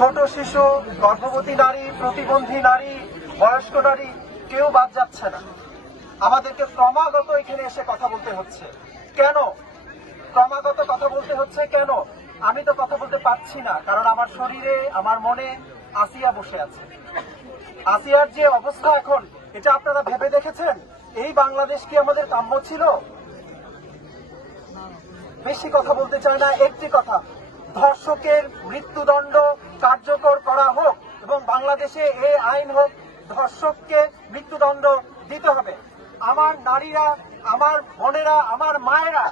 ছোট শিশু, গর্ভবতী নারী, প্রতিবন্ধী নারী, বয়স্ক নারী কেউ বাদ যাচ্ছে না। আমাদেরকে ক্রমাগত এখানে এসে কথা বলতে হচ্ছে। কেন ক্রমাগত কথা বলতে হচ্ছে? কেন? আমি তো কথা বলতে পারছি না, কারণ আমার শরীরে, আমার মনে আসিয়া বসে আছে। আসিয়ার যে অবস্থা এখন, এটা আপনারা ভেবে দেখেছেন? এই বাংলাদেশ কি আমাদের কাম্য ছিল? বেশি কথা বলতে চাই না, একটি কথা, ধর্ষকের মৃত্যুদণ্ড কার্যকর করা হোক এবং বাংলাদেশে এই আইন হোক, ধর্ষককে মৃত্যুদণ্ড দিতে হবে। আমার নারীরা, আমার বোনেরা, আমার মায়েরা,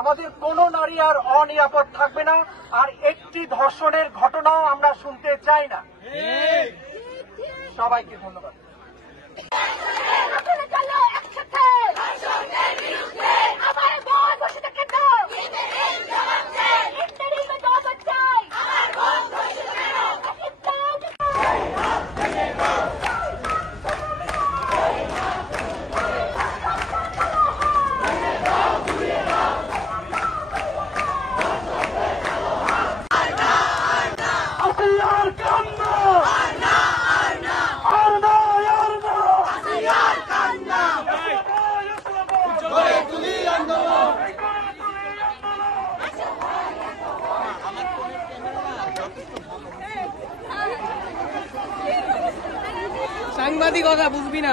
আমাদের কোনো নারী আর অনিরাপদ থাকবে না। আর একটি ধর্ষণের ঘটনাও আমরা শুনতে চাই না। সবাইকে ধন্যবাদ। সাংবাদিকতা বুঝবি না।